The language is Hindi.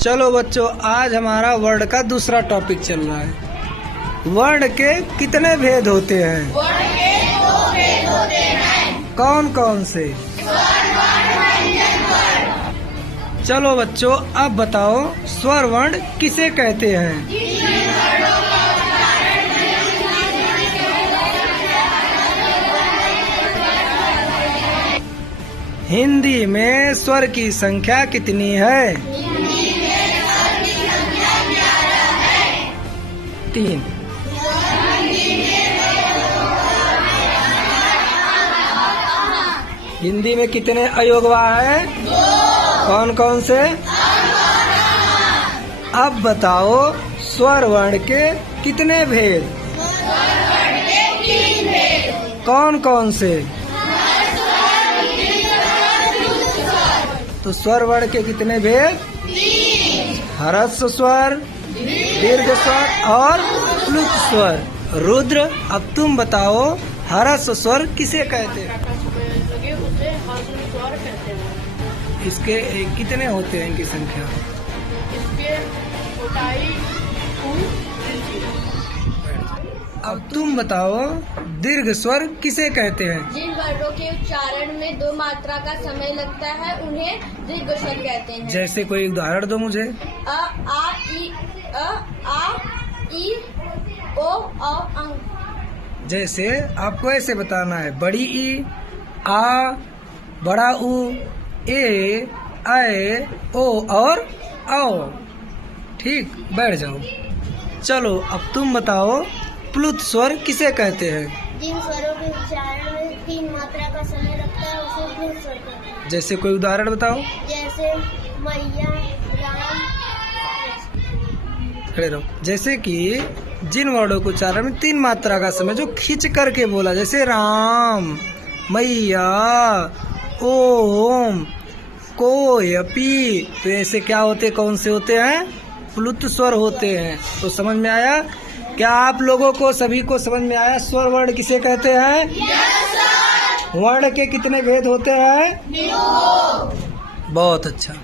चलो बच्चों, आज हमारा वर्ड का दूसरा टॉपिक चल रहा है। वर्ण के कितने भेद होते हैं? वर्ण के 2 भेद होते हैं। कौन कौन से? स्वर, वर्ण, व्यंजन, वर्ण। चलो बच्चों, अब बताओ स्वर वर्ण किसे कहते हैं? जिन वर्णों का उच्चारण हिंदी में स्वर की संख्या कितनी है? हिंदी में स्वर की संख्या 11 है। 3। हिंदी में कितने अयोगवा है? 2। कौन कौन से? अब बताओ स्वर वर्ण के कितने भेद? स्वर वर्ण के 3 भेद। कौन कौन से? तो स्वर वर्ण के कितने भेद? 3। ह्रस्व स्वर, दीर्घ स्वर और प्लुत स्वर। रुद्र, अब तुम बताओ ह्रस्व स्वर किसे कहते हैं? उसे ह्रस्व स्वर कहते हैं। इसके कितने होते हैं इनकी संख्या? इसके मोटाई अब तुम बताओ दीर्घ स्वर किसे कहते हैं? जिन वर्णों के उच्चारण में 2 मात्रा का समय लगता है उन्हें दीर्घ स्वर कहते हैं। जैसे कोई उदाहरण दो मुझे। अ, आ, ई, ओ, औ। जैसे आपको ऐसे बताना है, बड़ी ई, आ, बड़ा ऊ, ए, आए, ओ और आओ। ठीक, बैठ जाओ। चलो अब तुम बताओ प्लुत स्वर किसे कहते हैं? जिन स्वरों के उच्चारण में 3 मात्रा का समय लगता है उसे प्लुत स्वर कहते हैं। जैसे कोई उदाहरण बताओ। जैसे मैया, राम। खड़े रहो। जैसे कि जिन वर्णों के उच्चारण में 3 मात्रा का समय जो खींच करके बोला, जैसे राम, मैया, ओम, कोयपी, तो ऐसे क्या होते, कौन से होते हैं? प्लुत स्वर होते हैं। तो समझ में आया? क्या आप लोगों को सभी को समझ में आया स्वर वर्ण किसे कहते हैं? Yes sir. वर्ण के कितने भेद होते हैं? 2। बहुत अच्छा।